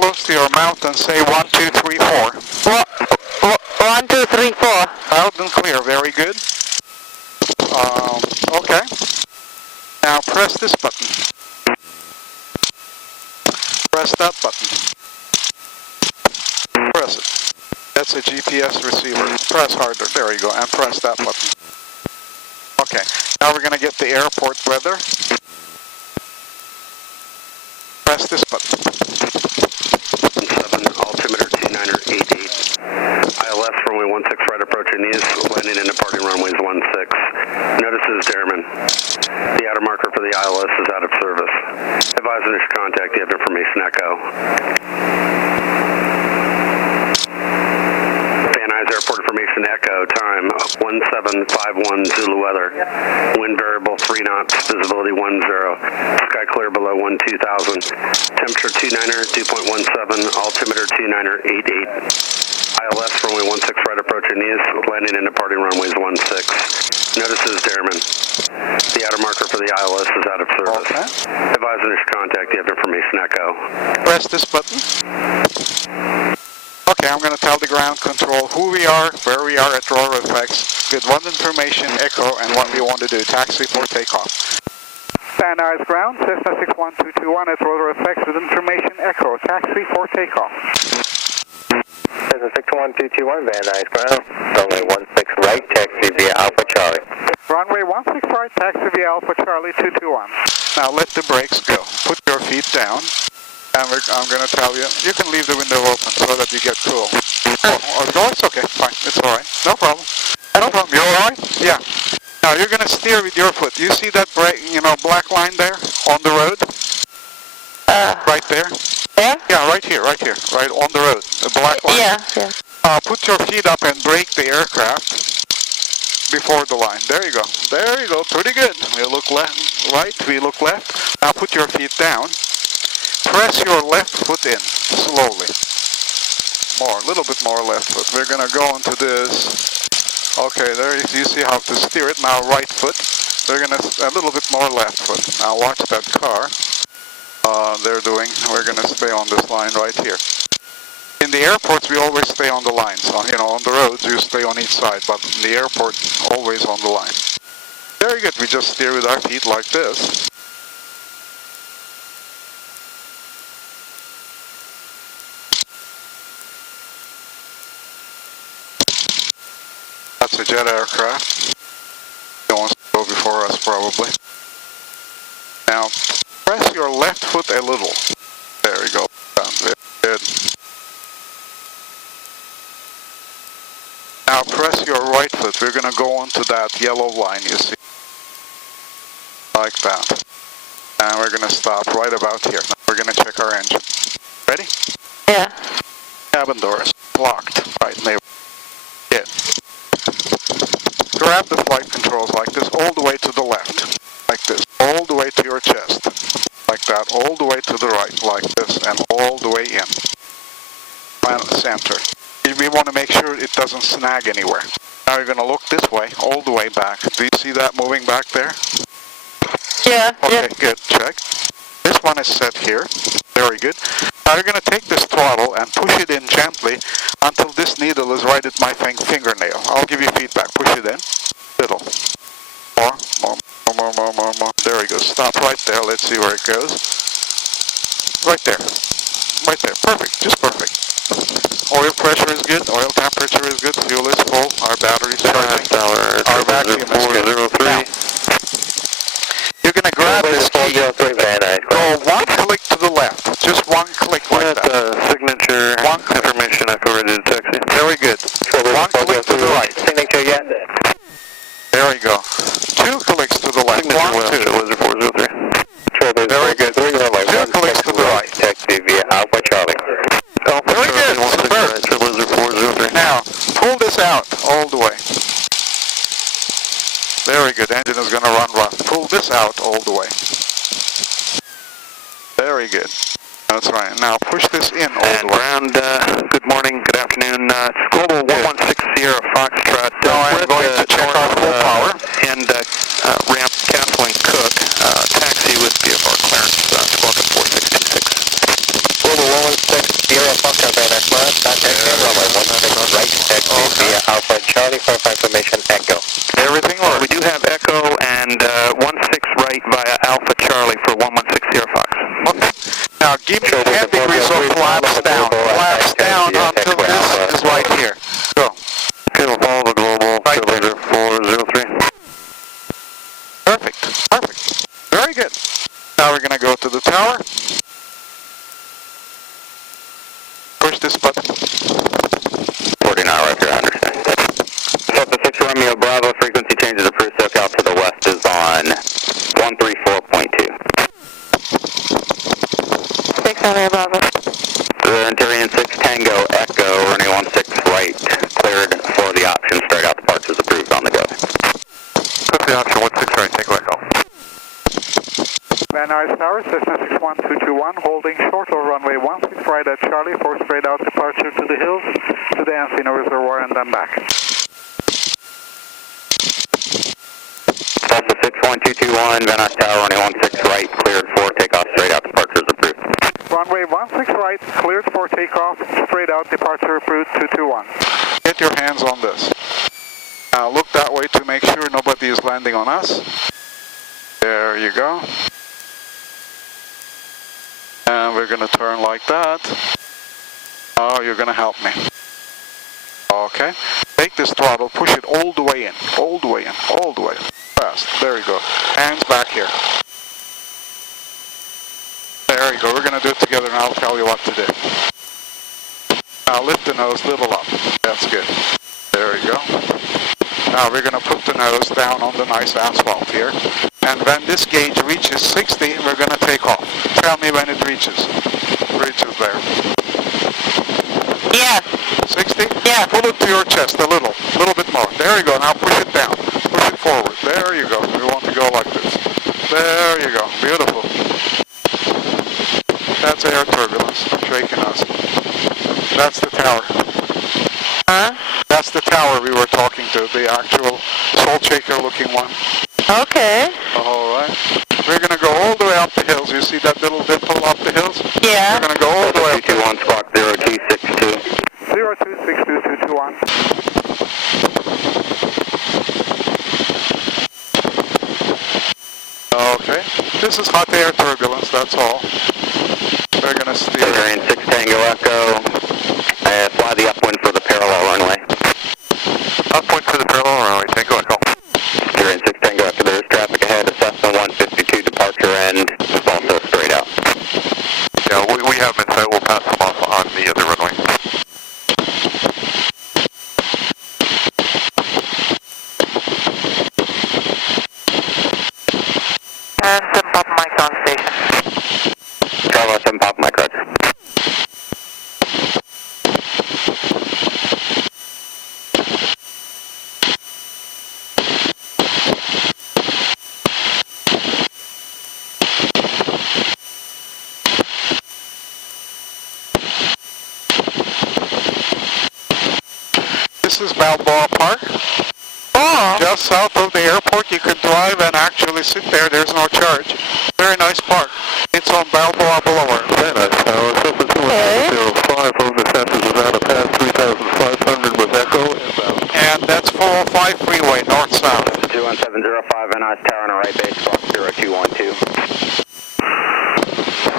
close to your mouth and say 1, 2, 3, 4. 1, 2, 3, 4. Loud and clear, very good. Okay. Now press this button. Press that button. Press it. That's a GPS receiver. Press harder, there you go, and press that button. Okay, now we're going to get the airport weather. Press this button. 7, altimeter 2988. ILS runway 16 right approaching east, landing and departing runways 16. Notice this is Derman. The outer marker for the ILS is out of service. Advise initial contact, you have information echo. Van Nuys Airport information echo, time 1751 Zulu weather. Wind variable 3 knots, visibility 10. Sky clear below 12,000. Temperature 29er, dew point 17, altimeter 2988. ILS runway 16 right approaching east, landing and departing runways 16. Notice this is Derman. The outer marker for the ILS is out of service. Okay. Advise initial contact, you have information echo. Press this button. Okay, I'm going to tell the ground control who we are, where we are at ROTOR F, with what information, echo, and what we want to do. Taxi for takeoff. Van Nuys ground, Cessna 61221 at ROTOR F with information, echo. Taxi for takeoff. Cessna 61221, Van Nuys ground. Runway 16 right, taxi via Alpha Charlie. Runway 16 right, taxi via Alpha Charlie 221. Now let the brakes go. Put your feet down. And I'm going to tell you, you can leave the window open so that you get cool. Oh, it's okay, fine, it's alright. No problem. No problem, you alright? Yeah. Now you're going to steer with your foot. You see that black line there on the road? Right there? Yeah? Yeah, right here, right on the road. The black line. Yeah. Put your feet up and brake the aircraft before the line. There you go. There you go, pretty good. We look right, we look left. Now put your feet down. Press your left foot in, slowly. A little bit more left foot. We're going to go into this. Okay, there you see how to steer it. Now right foot. We're going to, a little bit more left foot. Now watch that car. We're going to stay on this line right here. In the airports, we always stay on the lines. On the roads, you stay on each side, but in the airport, always on the line. Very good. We just steer with our feet like this. That's a jet aircraft. He wants to go before us, probably. Now, press your left foot a little. There we go. Very good. Now, press your right foot. We're going to go onto that yellow line, you see. Like that. And we're going to stop right about here. Now, we're going to check our engine. Ready? Yeah. Cabin doors locked. Right, neighbor. Yeah. Grab the flight controls like this, all the way to the left, like this, all the way to your chest, like that, all the way to the right, like this, and all the way in. And center. We want to make sure it doesn't snag anywhere. Now you're going to look this way, all the way back. Do you see that moving back there? Yeah. Okay, good, check. This one is set here, very good. Now you're going to take this throttle and push it in gently until this needle is right at my fingernail. I'll give you feedback. Push it in. Little. More. There we go. Stop right there. Let's see where it goes. Right there. Right there. Perfect. Just perfect. Oil pressure is good. Oil temperature is good. Fuel is full. Our battery's charging. Our vacuum is good. Now, you're going to grab this key. Go one click to the left. Just one click like that. Signature One click. information echo ready to taxi. Very good. One click to the right. Signature yet? There we go. Two clicks to the left. Signature One, two. Very good. Two clicks to the right. Taxi via Alpha Charlie. Very good. Superb. Now, pull this out all the way. Very good. Engine is going to run rough. Pull this out all the way. Very good. That's right. Now push this in all the way. Ground, good morning, good afternoon. It's Global 116 Sierra Foxtrot. I'm going to check our full power. And ramp Kathleen Cook. Taxi with VFR clearance, squawk at 4626. Global 116 221, holding short of runway 16 right at Charlie for straight out departure to the hills, to the Encino Reservoir and then back. Delta 61221, Van Nuys Tower, runway 16 right, cleared for takeoff, straight out departures approved. Runway 16 right, cleared for takeoff, straight out departure approved 221. Get your hands on this. Now look that way to make sure nobody is landing on us. There you go. And we're going to turn like that. Oh, you're going to help me. Okay. Take this throttle, push it all the way in, all the way in, all the way. Fast. There you go. Hands back here. There you go. We're going to do it together and I'll tell you what to do. Now lift the nose a little up. That's good. There you go. Now we're going to put the nose down on the nice asphalt here. And when this gauge reaches 60, we're going to take off. Tell me when it reaches. Reaches there. Yeah. 60? Yeah. Pull it to your chest a little bit more. There you go. Now push it down. Push it forward. There you go. We want to go like this. There you go. Beautiful. That's air turbulence shaking us. That's the tower. Huh? That's the tower we were talking to, the actual salt shaker looking one. Okay. Alright. We're going to go all the way up the hills. You see that little dimple up the hills? Yeah. We're going to go all the way up the hills. 221 squawk 0262. 0262221. Okay. This is hot air turbulence, that's all. We're going to steer. Hungarian 6 Tango Echo. Fly the upwind for the parallel runway. Upwind for the parallel runway, Tango Echo. Hungarian 6 Tango Echo, there's traffic ahead. Cessna 152 departure end. It's also straight out. Yeah, we have them inside. We'll pass them off on the other runway. And 7 Papa Mike on station. Bravo 7 Papa Mike, roger. This is Balboa Park. Oh. Just south of the airport, you could drive and actually sit there. There's no charge. Very nice park. It's on Balboa Boulevard. Very nice. Okay. 05 over the census is out of pass 3500 with Echo inbound. And that's 405 freeway, north-south. 21705 Van Nuys Tower on our right base, squawk 0212.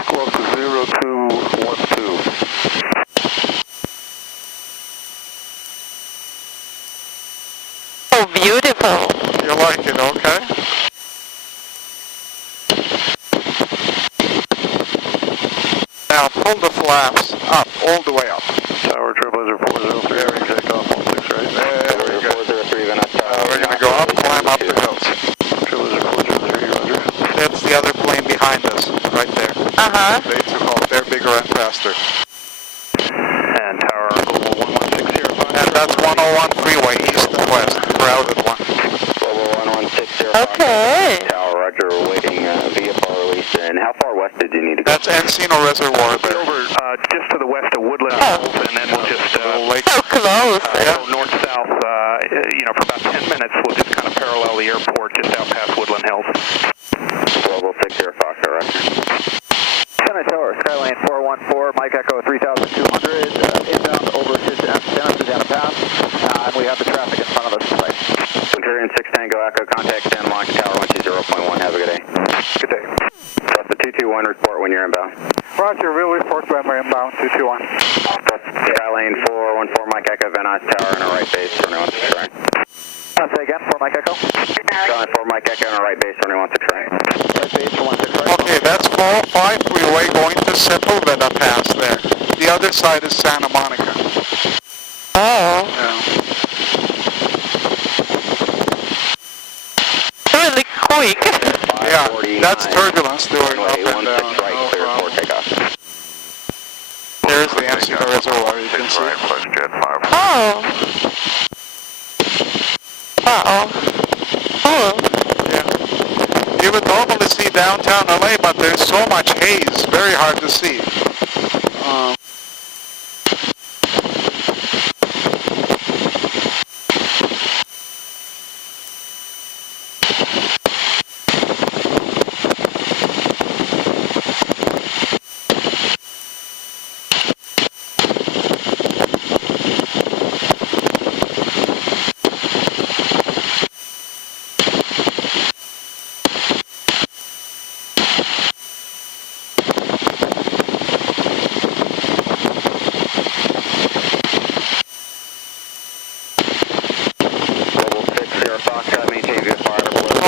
Squawk 0212. Oh, beautiful. You like it, okay? Now pull the flaps up, all the way up. Tower Trailblazer 403, airing takeoff on 6 right. There we go. 403 Van Nuys Tower. We're going to go up, climb up the hills. Trailblazer 403, roger. That's the other plane behind us, right there. Uh-huh. They took off. They're bigger and faster. And Tower Global 11605. And that's 101 freeway, east and west, crowded one. Global 11605. Okay. Tower, roger, waiting VFR release. And how far west did you need to go? That's Encino Reservoir there. Over just to the west of Woodland Oh. Hills, and then we'll just Little lake. So close. go north-south, for about 10 minutes. We'll just kind of parallel the airport just out past Woodland Hills. Global 60 Fox, roger. Semi Tower, Skyline 414, Mike Echo 3200, inbound over to Santa Susana Pass, and we have the traffic in front of us tonight. Centurion 6 Tango Echo, contact Santa Monica Tower 120.1, have a good day. Good day. Plus the 221, report when you're inbound. Roger, we'll report when we're inbound, 221. Plus Skyline 414, Mike Echo, Van Nuys Tower on our right base, runway 16 right. Say again, for Mike Echo. Skyline 4, Mike Echo, on our right base, runway 16 right. Right base, 16 right. Okay, that's 405 freeway going to Sepulveda Pass there. The other side is Santa Monica. Oh. Yeah. Really quick. Yeah, that's turbulence doing up Runway and 16 down. right, No clear problem. for takeoff. There's the Encino Reservoir, you can see. Plus Jet 5. Oh. Uh-oh. Oh. Yeah. You would normally see downtown LA, but there's so much haze, very hard to see.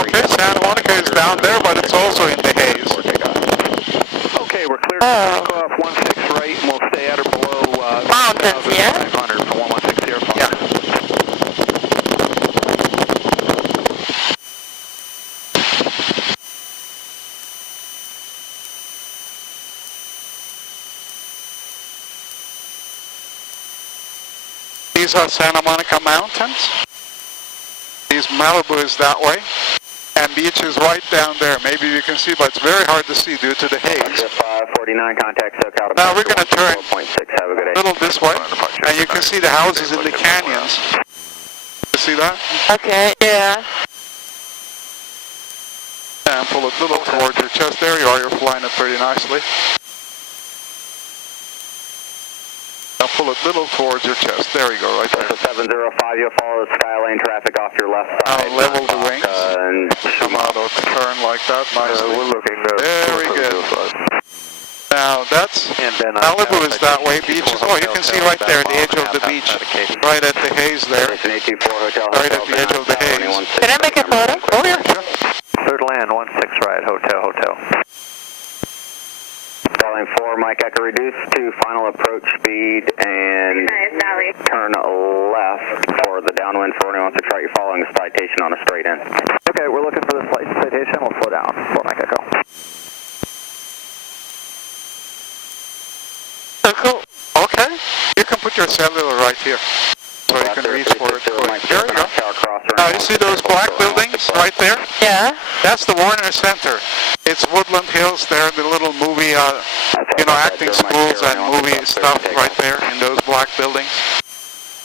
Okay, Santa Monica is down there, but it's also in the haze. Okay, we're clear to take off 16 right, and we'll stay at or below Mountains, yeah? 500 for 11605. Yeah. These are Santa Monica Mountains. These Malibu is that way. And beach is right down there. Maybe you can see, but it's very hard to see due to the haze. 549, contact SoCal. Now we're going to turn 4.6, have a good a day. little this way, and you can see the houses in the canyons. You see that? Okay, yeah. And pull it a little towards your chest. There you are. You're flying it pretty nicely. Now pull it a little towards your chest. There you go, right there. 705, you'll follow the Skylane traffic off your left side. Now level the wings. And Come out of the turn like that nicely. We're looking Very good. Now that's Malibu is that way. Beach is, oh, you can see right there, the edge of the beach, right at the haze there. Right at the edge of the haze. Can I make a photo? Oh yeah, sure. Third land, 16 right, hotel. Skylane 4, Mike Echo, reduce to final approach speed and turn left for the downwind for anyone 16 right. You're following the citation on a straight in. Okay, we're looking for the slight citation. We'll slow down for Mike Echo. Cool. Okay, you can put your cellular right here, so you can reach for it. There you go. Now you see those black buildings right there? Yeah. That's the Warner Center. It's Woodland Hills there, the little movie, acting schools and movie stuff right there in those black buildings.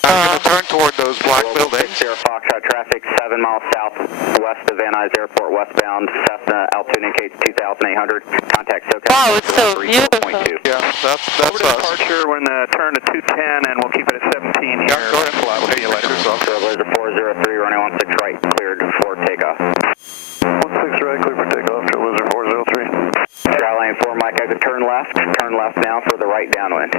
I'm going to turn toward those black buildings. Sierra Foxtrot traffic 7 miles southwest of Van Nuys Airport, westbound. Cessna altitude indicates 2,800. Contact SoCal. Wow, it's so beautiful. Yeah, that's Over to us. departure, we're going to turn to 210, and we'll keep it at 17 here. Yeah, go ahead. We'll see you later. Trailblazer 403, running 16 right, cleared for takeoff. 16 right, clear for takeoff, Trailblazer 403. Skylane 4, Mike Echo, turn left now for the right downwind.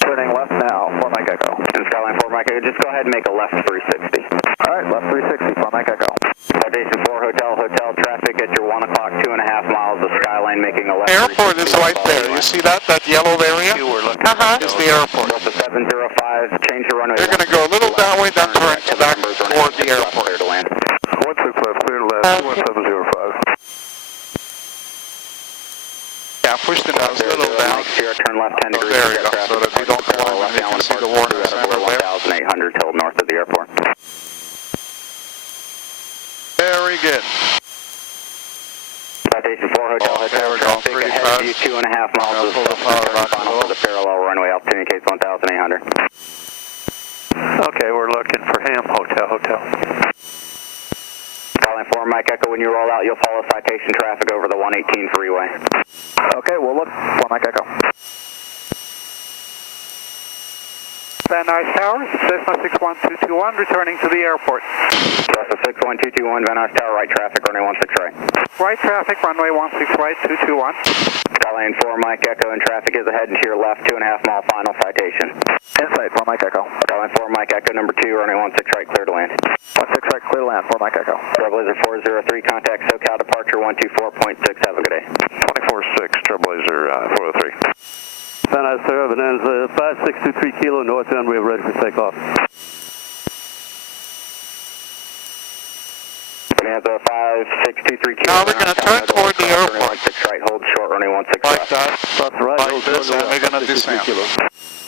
Turning left now for Mike Echo. And Skylane 4, Mike Echo, just go ahead and make a left 360. All right, left 360 for Mike Echo. Citation 4, hotel traffic at your 1 o'clock, 2.5 miles of Skyline making a left. Airport is right there. You see that yellow area? Is the airport. Delta 705, change the runway. You're going to go a little that way, then turn back toward the airport. Clear to land. 16 left, clear to land, 1705. Yeah, push the nose a little down. Sierra, turn left 10 degrees. There you go, so that we don't climb and you can see the Warner Center there. 1,800 till north of the airport. Very good. Citation 4, hotel, There we go, traffic pretty ahead of you, fast. 2.5 miles of Pull the power back a final little. for the parallel runway, altitude indicates 1,800. Okay, we're looking for him, hotel. Skylane 4, Mike Echo, when you roll out, you'll follow citation traffic over the 118 freeway. Okay, we'll look for Mike Echo. Van Nuys Tower, Cessna 61221, returning to the airport. Cessna 61221, Van Nuys Tower, right traffic, runway 16 right. Right traffic, runway 16 right, 221. Skylane 4, Mike Echo, and traffic is ahead and to your left, 2.5 mile final citation. Insight for Mike Echo. Skylane 4, Mike Echo, number 2, runway 16 right, clear to land. 16 right, clear to land for Mike Echo. Trailblazer 403, contact SoCal departure 124.6, have a good day. 24-6, Trailblazer 403. Van Nuys Tower, Bonanza 5623 kilo, northbound, we're ready for takeoff. Bonanza 5623 kilo. Now we're going to turn toward the airport. 16 right, hold short, runway 16 Like left. that. That's right. Like this, and we're going to 63 descend. kilo.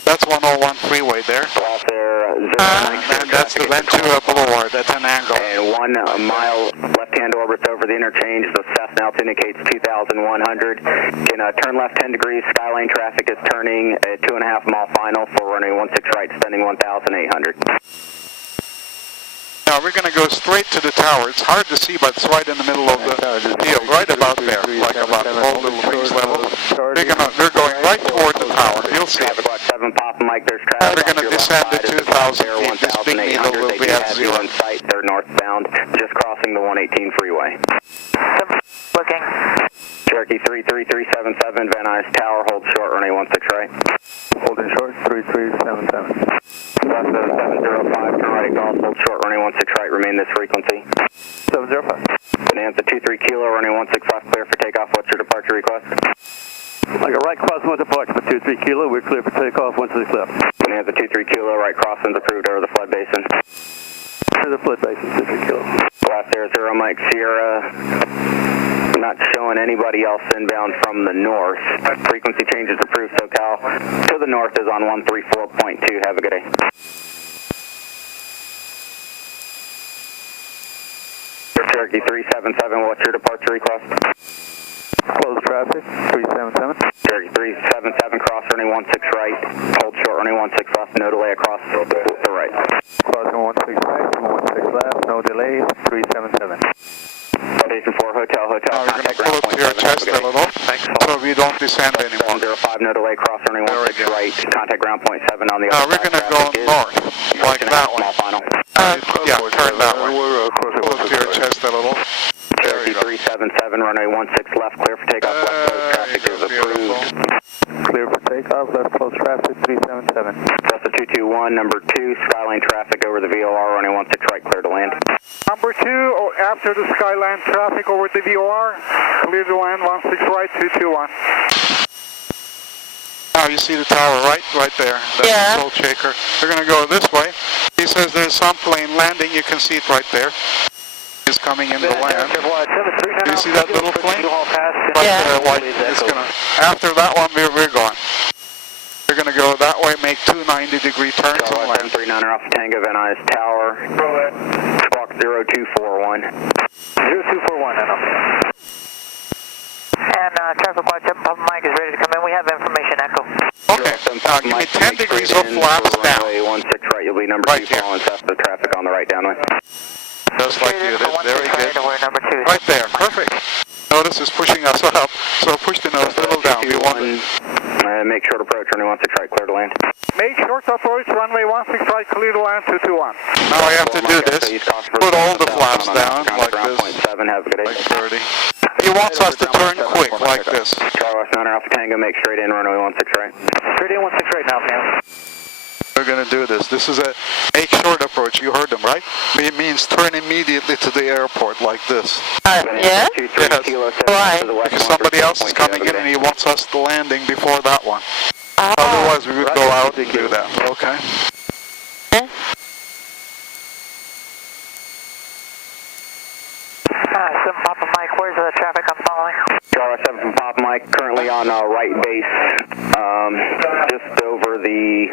That's 101 freeway there. Last there, And that's the Ventura Boulevard at an angle. And 1 mile left-hand orbits over the interchange. The Cessna altitude indicates 2,100. Can turn left 10 degrees. Skylane traffic is turning at 2.5 mile final for runway 16 right, descending 1,800. Now we're going to go straight to the tower. It's hard to see, but it's right in the middle of the field, right about there, like about all the wings level. They're going right toward the tower. You'll see. Traffic watch 7, Papa Mike, there's traffic. We're going to descend to 2,000 feet. This big needle will be at 0. In sight. They're northbound, just crossing the 118 freeway. Looking. Cherokee 33377, Van Nuys Tower, hold short, runway 16 right. Holding short, 3377. Left 705, turn right golf, hold short, runway 16 right, remain this frequency. 705. Bonanza 23 kilo, runway 16 left, clear for takeoff. What's your departure request? Like a right crosswind departure for 23 kilo, we're clear for takeoff, 16 left. Bonanza 23 kilo, right crosswinds approved over the flood basin. To the flood basin, 23 kilo. Last air 0 Mike Sierra. Not showing anybody else inbound from the north. Frequency changes approved SoCal. To the north is on 134.2. Have a good day. Cherokee 377, what's your departure request? Close traffic, 377. Cherokee 377, cross running 16 right. Hold short running 16 left. No delay across the right. Crossing 16 right, 16 left, no delay, 377. Station 4, hotel. Now we're going to pull up to your chest a little, so we don't descend anymore. 705, no delay, cross running 16 right. Contact ground point 7 on the Now other we're side. going to go north, like that one. Yeah, turn that way. Pull up to your chest a little. There you Cherokee go. 377, runway 16 left, clear for takeoff. Left close traffic is approved. Clear for takeoff, left close traffic, 377. Delta 221, number 2, Skyline traffic over the VOR, runway 16 right, clear to land. Number 2, after the Skyline traffic over the VOR, clear to land 16 right, 221. Now you see the tower right there. That's the salt shaker. We're going to go this way. He says there's some plane landing. You can see it right there. It's coming in the land. Do you see that little plane? Right there, white. It's gonna, after that one, we're going. We're going to go that way, make 2 90-degree turns and land. 739 off Tango, Van Nuys Tower. Squawk 0241. 0241, And traffic watch up, Papa Mike is ready to come in. We have information echo. Okay, now give me 10 degrees of flaps down. Runway 16 right, you'll be number 2 following south of the traffic on the right downwind. Just like you did, very good. Right there, perfect. Notice it's pushing us up, so push the nose a little down. We want make short approach, runway 16 right, clear to land. Make short approach, runway 16 right, clear to land, 221. Now I have to do this. Put all the flaps down, like this, have a good day. like 30. He wants us to turn quick, like this. Charlie West 9 Alpha Tango, make straight in, runway 16 right. Straight in 16 right now, man. We're going to do this. This is a make short approach. You heard them, right? It means turn immediately to the airport like this. Yeah? Yes. Why? Because somebody else is coming in and he wants us to landing before that one. Otherwise we would go out and do that. Okay. Papa Mike, where's the traffic I'm following? Charlie 7 from Papa Mike, currently on right base, just over the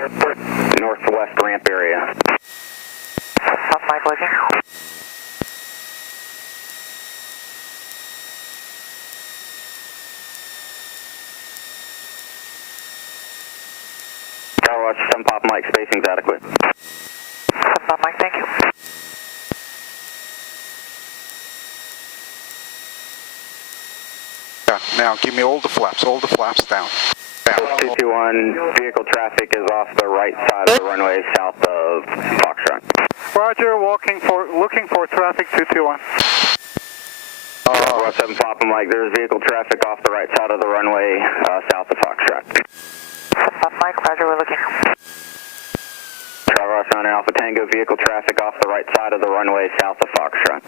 northwest ramp area. Papa Mike looking. Charlie 7 Papa Mike, spacing's adequate. Papa Mike, thank you. Yeah, now give me all the flaps down. 221, vehicle traffic is off the right side of the runway south of Foxtrot. Roger, looking for traffic, 221. 7 Papa Mike, there's vehicle traffic off the right side of the runway south of Foxtrot. Papa Mike, Roger, we're looking. Charlie 9 Alpha Tango, vehicle traffic off the right side of the runway south of Foxtrot.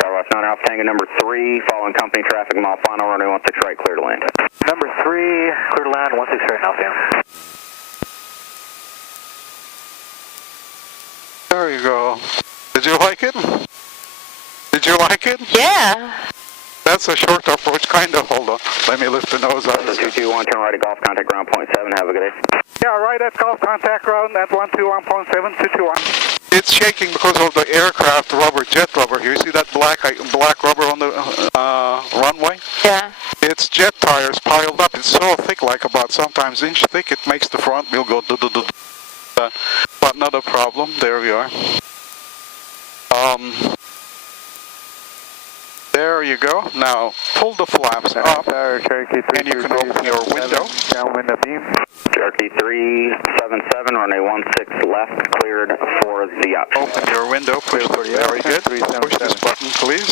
Charlie 9 Alpha Tango, number 3, following company traffic, mile final, runway 16 right, clear to land. Number 3, clear to land, 16 right now, fam. There you go. Did you like it? Did you like it? Yeah. that's a short approach, kind of. Hold on. Let me lift the nose out. 221, turn right at golf contact ground point 7. Have a good day. Yeah, right at golf contact ground at 121.7, 221. It's shaking because of the aircraft rubber, jet rubber here. You see that black rubber on the runway? Yeah. It's jet tires piled up. It's so thick, like about sometimes inch thick, it makes the front wheel go do-do-do. But not a problem. There we are. There you go. Now pull the flaps up, and you can open your window. Downwind of beam. Cherokee 377, runway 16 left, cleared for the option. Open your window. Push the, very good. Push this button, please.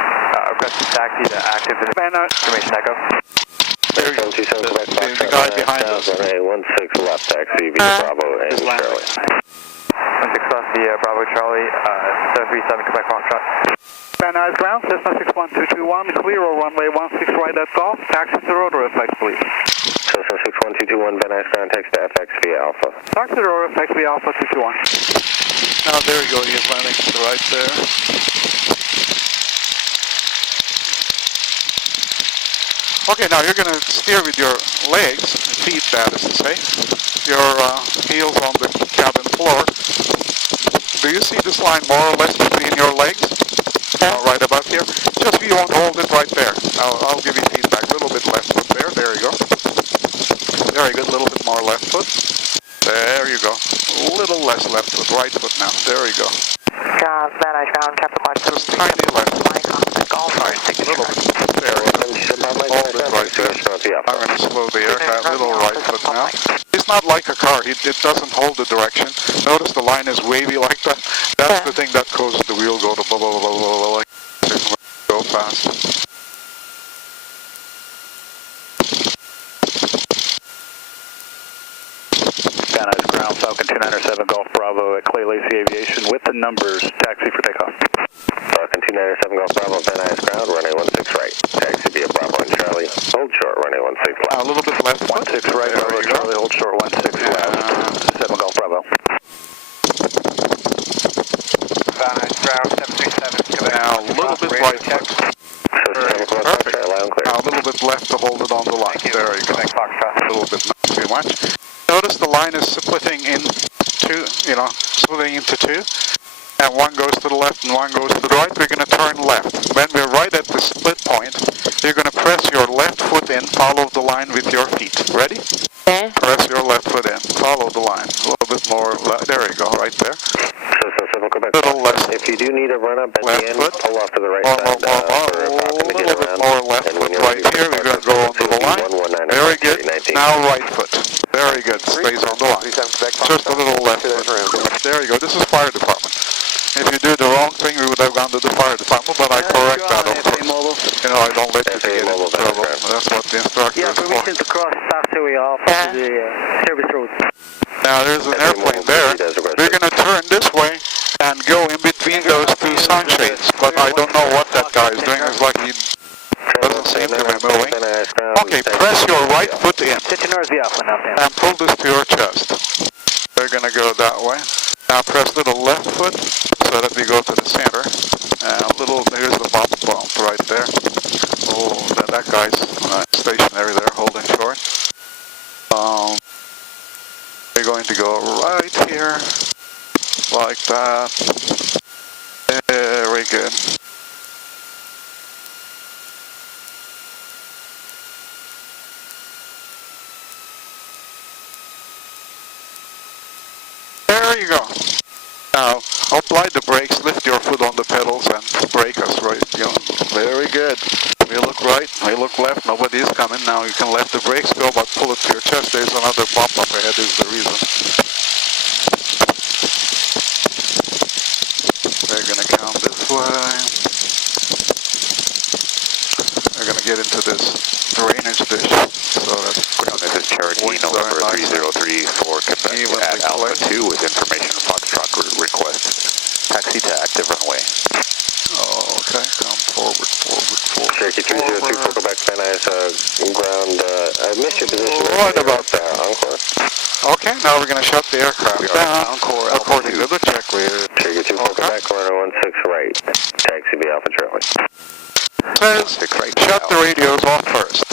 Request taxi to active information echo. There you go. The guy behind us. Runway 16 left, taxi via Bravo and Charlie. 16 left via Bravo Charlie, 737 Quebec Foxtrot. Van Nuys ground, Cessna 61221, clear or runway 16 right at golf, taxi to rotor effects, please. Cessna 61221, Van Nuys ground, taxi to FX via Alpha. Taxi to rotor effects via Alpha 221. Now there you go, you're landing right there. Okay, now you're going to steer with your legs, feet that is to say, your heels on the cabin floor. Do you see this line more or less between your legs? Right about here. Just you won't hold it right there. I'll give you feedback. A little bit left foot there. There you go. Very good. A little bit more left foot. There you go. A little less left foot. Right foot now. There you go. Van Nuys ground, Captain Mark. Just tiny left foot. My contact golf. Little bit. There you go. Hold it right there. I'm going to slow the aircraft. Little right foot now. It's not like a car. It doesn't hold the direction. Notice the line is wavy like that. That's the thing that causes the wheel go to blah, blah, blah, blah, blah, like go fast. Van Nuys ground, Falcon 297 Golf Bravo at Clay Lacy Aviation with the numbers, taxi for takeoff. Falcon 297 Golf Bravo, Van Nuys ground, runway 16 right. Taxi via Bravo and Charlie. Hold short, runway 16 left. A little bit left foot. 16 right, There Bravo you go. Charlie, hold short, 16 left. 7 Golf Bravo. Van Nuys ground, 737, Now a little bit right foot. Perfect. Now a little bit left to hold it on the line. There you go. A little bit, not too much. Notice the line is splitting into, splitting into two. And one goes to the left and one goes to the right. We're going to turn left. When we're right at the split point, you're going to press your left foot in, follow the line with your feet. Ready? Okay. Press your left foot in, follow the line. A little bit more, there you go, right there. Little less. If you do need a run up at left the end, foot. pull off to the right More, side. a little bit more left foot right here. We're going to go onto the line. Very good. Now right foot. Very good. Stays on the line. Just a little left foot. There you go. This is fire department. If you do the wrong thing, we would have gone to the fire department, but I correct that, of course. I don't let you get into trouble. That's what the instructor is for. to cross Sassui off Yeah. the service road. Now there's an airplane there. We're going to turn this way and go in between those two sunshades, but I don't know what that guy is doing. It's like he doesn't seem to be moving. Okay, press your right foot in and pull this to your chest. We're going to go that way. Now press little left foot so that we go to the center. Here's the bump right there. Oh, that guy's stationary there, holding short. We're going to go right here, like that. Very good. There you go. Now, apply the brakes, lift your foot on the pedals and brake us right. Very good. We look right, we look left, nobody's coming. Now you can let the brakes go, but pull it to your chest. There's another bump up ahead is the reason. We're going to count this way. We're going to get into this drainage dish. So that's this is Cherokee November 3034 Quebec at Alpha 2 with information Foxtrot request. Taxi to active runway. Oh, okay, come forward. Cherokee 3034 Quebec, Van Nuys ground. I missed your position. What about that? Encore. Okay, now we're going to shut the aircraft down according to the checklist. Cherokee 24 Quebec, runway 16 right. Taxi via Alpha Charlie. says, shut the radios off first.